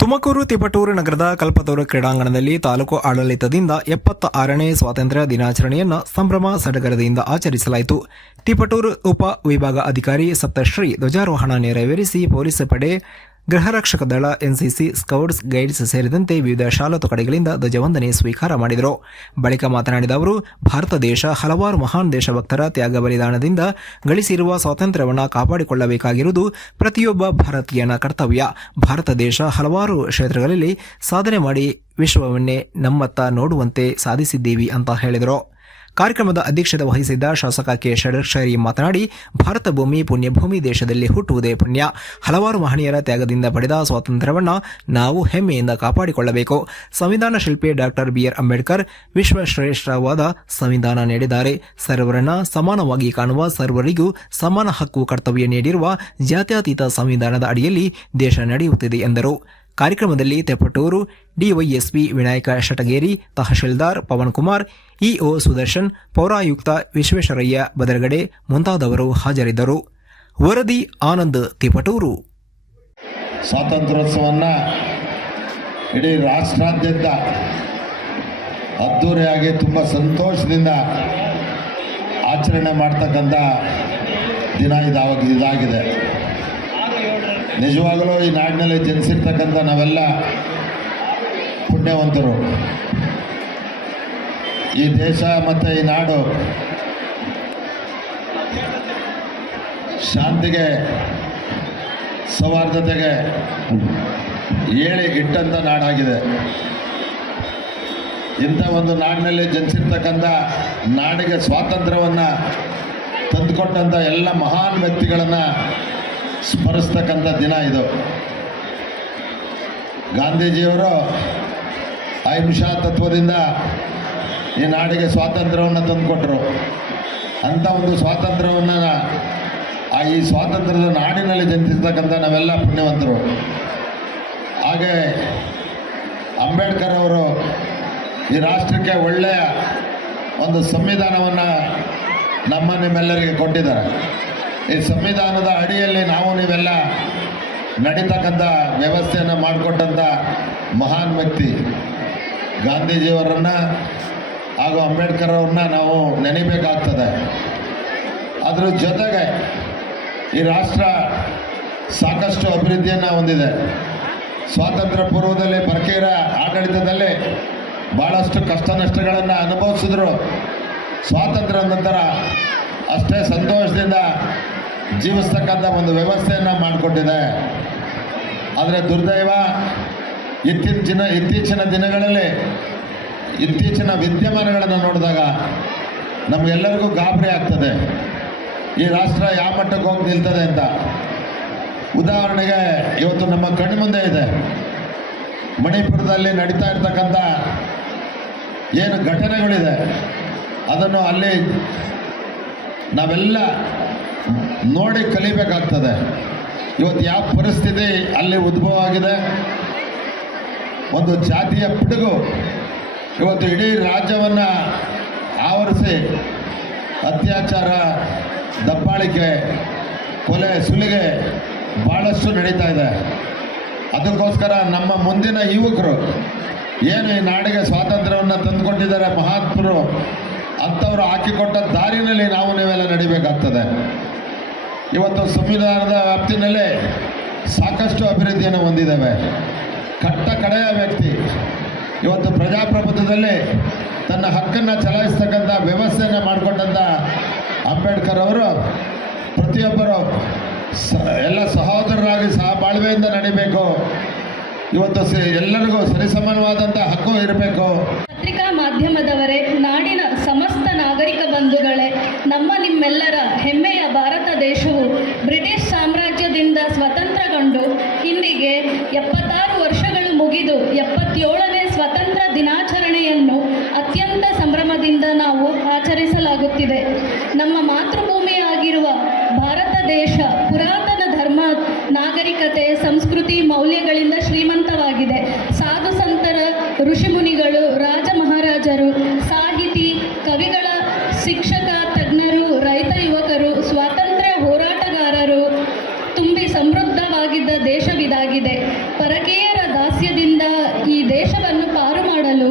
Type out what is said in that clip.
ತುಮಕೂರು ತಿಪಟೂರು ನಗರದ ಕಲ್ಪತರು ಕ್ರೀಡಾಂಗಣದಲ್ಲಿ ತಾಲೂಕು ಆಡಳಿತದಿಂದ 76ನೇ ಸ್ವಾತಂತ್ರ್ಯ ದಿನಾಚರಣೆಯನ್ನು ಸಂಭ್ರಮ ಸಡಗರದಿಂದ ಆಚರಿಸಲಾಯಿತು. ತಿಪಟೂರು ಉಪ ವಿಭಾಗ ಅಧಿಕಾರಿ ಸಪ್ತಶ್ರೀ ಧ್ವಜಾರೋಹಣ ನೆರವೇರಿಸಿ ಪೊಲೀಸ್ ಪಡೆ, ಗೃಹರಕ್ಷಕ ದಳ, ಎನ್ಸಿಸಿ, ಸ್ಕೌಟ್ಸ್ ಗೈಡ್ಸ್ ಸೇರಿದಂತೆ ವಿವಿಧ ಶಾಲಾ ತುಕಡಿಗಳಿಂದ ಧ್ವಜವಂದನೆ ಸ್ವೀಕಾರ ಮಾಡಿದರು. ಬಳಿಕ ಮಾತನಾಡಿದ ಅವರು, ಭಾರತ ದೇಶ ಹಲವಾರು ಮಹಾನ್ ದೇಶಭಕ್ತರ ತ್ಯಾಗ ಬಲಿದಾನದಿಂದ ಗಳಿಸಿರುವ ಸ್ವಾತಂತ್ರ್ಯವನ್ನು ಕಾಪಾಡಿಕೊಳ್ಳಬೇಕಾಗಿರುವುದು ಪ್ರತಿಯೊಬ್ಬ ಭಾರತೀಯನ ಕರ್ತವ್ಯ. ಭಾರತ ದೇಶ ಹಲವಾರು ಕ್ಷೇತ್ರಗಳಲ್ಲಿ ಸಾಧನೆ ಮಾಡಿ ವಿಶ್ವವನ್ನೇ ನಮ್ಮತ್ತ ನೋಡುವಂತೆ ಸಾಧಿಸಿದ್ದೀವಿ ಅಂತ ಹೇಳಿದರು. ಕಾರ್ಯಕ್ರಮದ ಅಧ್ಯಕ್ಷತೆ ವಹಿಸಿದ್ದ ಶಾಸಕ ಕೆ ಷಡಕ್ಷರಿ ಮಾತನಾಡಿ, ಭಾರತ ಭೂಮಿ ಪುಣ್ಯಭೂಮಿ, ದೇಶದಲ್ಲಿ ಹುಟ್ಟುವುದೇ ಪುಣ್ಯ. ಹಲವಾರು ಮಹನೀಯರ ತ್ಯಾಗದಿಂದ ಪಡೆದ ಸ್ವಾತಂತ್ರ್ಯವನ್ನು ನಾವು ಹೆಮ್ಮೆಯಿಂದ ಕಾಪಾಡಿಕೊಳ್ಳಬೇಕು. ಸಂವಿಧಾನ ಶಿಲ್ಪಿ ಡಾಕ್ಟರ್ ಬಿ ಆರ್ ಅಂಬೇಡ್ಕರ್ ವಿಶ್ವಶ್ರೇಷ್ಠವಾದ ಸಂವಿಧಾನ ನೀಡಿದ್ದಾರೆ. ಸರ್ವರನ್ನ ಸಮಾನವಾಗಿ ಕಾಣುವ, ಸರ್ವರಿಗೂ ಸಮಾನ ಹಕ್ಕು ಕರ್ತವ್ಯ ನೀಡಿರುವ ಜಾತ್ಯತೀತ ಸಂವಿಧಾನದ ಅಡಿಯಲ್ಲಿ ದೇಶ ನಡೆಯುತ್ತಿದೆ ಎಂದರು. ಕಾರ್ಯಕ್ರಮದಲ್ಲಿ ತೆಪಟೂರು ಡಿವೈಎಸ್ಪಿ ವಿನಾಯಕ ಶಟಗೇರಿ, ತಹಶೀಲ್ದಾರ್ ಪವನ್ ಕುಮಾರ್, ಇಒ ಸುದರ್ಶನ್, ಪೌರಾಯುಕ್ತ ವಿಶ್ವೇಶ್ವರಯ್ಯ ಬದರಗಡೆ ಮುಂತಾದವರು ಹಾಜರಿದ್ದರು. ವರದಿ ಆನಂದ್, ತಿಪಟೂರು. ಸ್ವಾತಂತ್ರ್ಯೋತ್ಸವವನ್ನು ಇಡೀ ರಾಷ್ಟ್ರಾದ್ಯಂತ ಅದ್ಧೂರಿಯಾಗಿ ತುಂಬ ಸಂತೋಷದಿಂದ ಆಚರಣೆ ಮಾಡ್ತಕ್ಕಂಥ ದಿನ ಇದಾಗಿದೆ. ನಿಜವಾಗಲೂ ಈ ನಾಡಿನಲ್ಲಿ ಜನಿಸಿರ್ತಕ್ಕಂಥ ನಾವೆಲ್ಲ ಪುಣ್ಯವಂತರು. ಈ ದೇಶ ಮತ್ತು ಈ ನಾಡು ಶಾಂತಿಗೆ, ಸೌಹಾರ್ದತೆಗೆ ಏಳಿ ಇಟ್ಟಂಥ ನಾಡಾಗಿದೆ. ಇಂಥ ಒಂದು ನಾಡಿನಲ್ಲಿ ಜನಿಸಿರ್ತಕ್ಕಂಥ, ನಾಡಿಗೆ ಸ್ವಾತಂತ್ರ್ಯವನ್ನು ತಂದುಕೊಟ್ಟಂಥ ಎಲ್ಲ ಮಹಾನ್ ವ್ಯಕ್ತಿಗಳನ್ನು ಸ್ಮರಿಸ್ತಕ್ಕಂಥ ದಿನ ಇದು. ಗಾಂಧೀಜಿಯವರು ಅಹಿಂಸಾ ತತ್ವದಿಂದ ಈ ನಾಡಿಗೆ ಸ್ವಾತಂತ್ರ್ಯವನ್ನು ತಂದುಕೊಟ್ಟರು. ಅಂಥ ಒಂದು ಸ್ವಾತಂತ್ರ್ಯವನ್ನು ಈ ಸ್ವಾತಂತ್ರ್ಯದ ನಾಡಿನಲ್ಲಿ ಜನಿಸಿರ್ತಕ್ಕಂಥ ನಾವೆಲ್ಲ ಪುಣ್ಯವಂತರು. ಹಾಗೆ ಅಂಬೇಡ್ಕರ್ ಅವರು ಈ ರಾಷ್ಟ್ರಕ್ಕೆ ಒಳ್ಳೆಯ ಒಂದು ಸಂವಿಧಾನವನ್ನು ನಿಮ್ಮೆಲ್ಲರಿಗೆ ಕೊಟ್ಟಿದ್ದಾರೆ. ಈ ಸಂವಿಧಾನದ ಅಡಿಯಲ್ಲಿ ನಾವು ನೀವೆಲ್ಲ ನಡೀತಕ್ಕಂಥ ವ್ಯವಸ್ಥೆಯನ್ನು ಮಾಡಿಕೊಟ್ಟಂಥ ಮಹಾನ್ ವ್ಯಕ್ತಿ ಗಾಂಧೀಜಿಯವರನ್ನು ಹಾಗೂ ಅಂಬೇಡ್ಕರ್ ಅವ್ರನ್ನ ನಾವು ನೆನೆಯಬೇಕಾಗ್ತದೆ. ಅದರ ಜೊತೆಗೆ ಈ ರಾಷ್ಟ್ರ ಸಾಕಷ್ಟು ಅಭಿವೃದ್ಧಿಯನ್ನು ಹೊಂದಿದೆ. ಸ್ವಾತಂತ್ರ್ಯ ಪೂರ್ವದಲ್ಲಿ ಪರಕೀಯರ ಆಡಳಿತದಲ್ಲಿ ಭಾಳಷ್ಟು ಕಷ್ಟ ನಷ್ಟಗಳನ್ನು ಅನುಭವಿಸಿದ್ರು. ಸ್ವಾತಂತ್ರ್ಯ ನಂತರ ಅಷ್ಟೇ ಸಂತೋಷದಿಂದ ಜೀವಿಸ್ತಕ್ಕಂಥ ಒಂದು ವ್ಯವಸ್ಥೆಯನ್ನು ಮಾಡಿಕೊಟ್ಟಿದೆ. ಆದರೆ ದುರ್ದೈವ, ಇತ್ತೀಚಿನ ದಿನಗಳಲ್ಲಿ ಇತ್ತೀಚಿನ ವಿದ್ಯಮಾನಗಳನ್ನು ನೋಡಿದಾಗ ನಮಗೆಲ್ಲರಿಗೂ ಗಾಬರಿ ಆಗ್ತದೆ. ಈ ರಾಷ್ಟ್ರ ಯಾವ ಮಟ್ಟಕ್ಕೆ ಹೋಗಿ ನಿಲ್ತದೆ ಅಂತ. ಉದಾಹರಣೆಗೆ ಇವತ್ತು ನಮ್ಮ ಕಣ್ಣು ಮುಂದೆ ಇದೆ, ಮಣಿಪುರದಲ್ಲಿ ನಡೀತಾ ಇರ್ತಕ್ಕಂಥ ಏನು ಘಟನೆಗಳಿದೆ, ಅದನ್ನು ಅಲ್ಲಿ ನಾವೆಲ್ಲ ನೋಡಿ ಕಲಿಬೇಕಾಗ್ತದೆ. ಇವತ್ತು ಯಾವ ಪರಿಸ್ಥಿತಿ ಅಲ್ಲಿ ಉದ್ಭವ ಆಗಿದೆ, ಒಂದು ಜಾತಿಯ ಪಿಡುಗು ಇವತ್ತು ಇಡೀ ರಾಜ್ಯವನ್ನು ಆವರಿಸಿ ಅತ್ಯಾಚಾರ, ದಬ್ಬಾಳಿಕೆ, ಕೊಲೆ, ಸುಲಿಗೆ ಭಾಳಷ್ಟು ನಡೀತಾ ಇದೆ. ಅದಕ್ಕೋಸ್ಕರ ನಮ್ಮ ಮುಂದಿನ ಯುವಕರು ಏನು ಈ ನಾಡಿಗೆ ಸ್ವಾತಂತ್ರ್ಯವನ್ನು ತಂದುಕೊಟ್ಟಿದ್ದಾರೆ ಮಹಾತ್ಮರು, ಅಂಥವರು ಹಾಕಿಕೊಟ್ಟ ದಾರಿನಲ್ಲಿ ನಾವು ನೀವೆಲ್ಲ ನಡಿಬೇಕಾಗ್ತದೆ. ಇವತ್ತು ಸಂವಿಧಾನದ ವ್ಯಾಪ್ತಿನಲ್ಲೇ ಸಾಕಷ್ಟು ಅಭಿವೃದ್ಧಿಯನ್ನು ಹೊಂದಿದ್ದೇವೆ. ಕಟ್ಟ ಕಡೆಯ ವ್ಯಕ್ತಿ ಇವತ್ತು ಪ್ರಜಾಪ್ರಭುತ್ವದಲ್ಲಿ ತನ್ನ ಹಕ್ಕನ್ನು ಚಲಾಯಿಸ್ತಕ್ಕಂಥ ವ್ಯವಸ್ಥೆಯನ್ನು ಮಾಡಿಕೊಂಡಂಥ ಅಂಬೇಡ್ಕರ್ ಅವರು ಪ್ರತಿಯೊಬ್ಬರು ಎಲ್ಲ ಸಹೋದರರಾಗಿ ಬಾಳ್ವೆಯಿಂದ ನಡಿಬೇಕು. ಇವತ್ತು ಎಲ್ಲರಿಗೂ ಸರಿಸಮಾನವಾದಂಥ ಹಕ್ಕು ಇರಬೇಕು. ಪತ್ರಿಕಾ ಮಾಧ್ಯಮದವರೇ, ನಾಡಿನ ಸಮಸ್ತ ನಾಗರಿಕ ಬಂಧುಗಳೇ, ನಿಮ್ಮೆಲ್ಲರ ಹೆಮ್ಮೆಯ ಭಾರತ ದೇಶವು ಬ್ರಿಟಿಷ್ ಸಾಮ್ರಾಜ್ಯದಿಂದ ಸ್ವತಂತ್ರಗೊಂಡು ಇಂದಿಗೆ 76 ವರ್ಷಗಳು ಮುಗಿದು 77ನೇ ಸ್ವಾತಂತ್ರ್ಯ ದಿನಾಚರಣೆಯನ್ನು ಅತ್ಯಂತ ಸಂಭ್ರಮದಿಂದ ನಾವು ಆಚರಿಸಲಾಗುತ್ತಿದೆ. ನಮ್ಮ ಮಾತೃಭೂಮಿಯಾಗಿರುವ ಭಾರತ ದೇಶ ಪುರಾತನ ಧರ್ಮ, ನಾಗರಿಕತೆ, ಸಂಸ್ಕೃತಿ, ಮೌಲ್ಯಗಳಿಂದ ಶ್ರೀಮಂತವಾಗಿದೆ. ಸಾಧು ಸಂತರ, ಋಷಿಮುನಿಗಳು, ರಾಜ ಮಹಾರಾಜರು, ಸಾಹಿತಿ, ಕವಿಗಳ, ಶಿಕ್ಷಕ, ತಜ್ಞರು, ರೈತ ಯುವಕರು, ಸ್ವಾತಂತ್ರ್ಯ ಹೋರಾಟಗಾರರು ತುಂಬಿ ಸಮೃದ್ಧವಾಗಿದ್ದ ದೇಶವಿದಾಗಿದೆ. ಪರಕೀಯ ಆಂಗ್ಲೇಯರ ದಾಸ್ಯದಿಂದ ಈ ದೇಶವನ್ನು ಪಾರು ಮಾಡಲು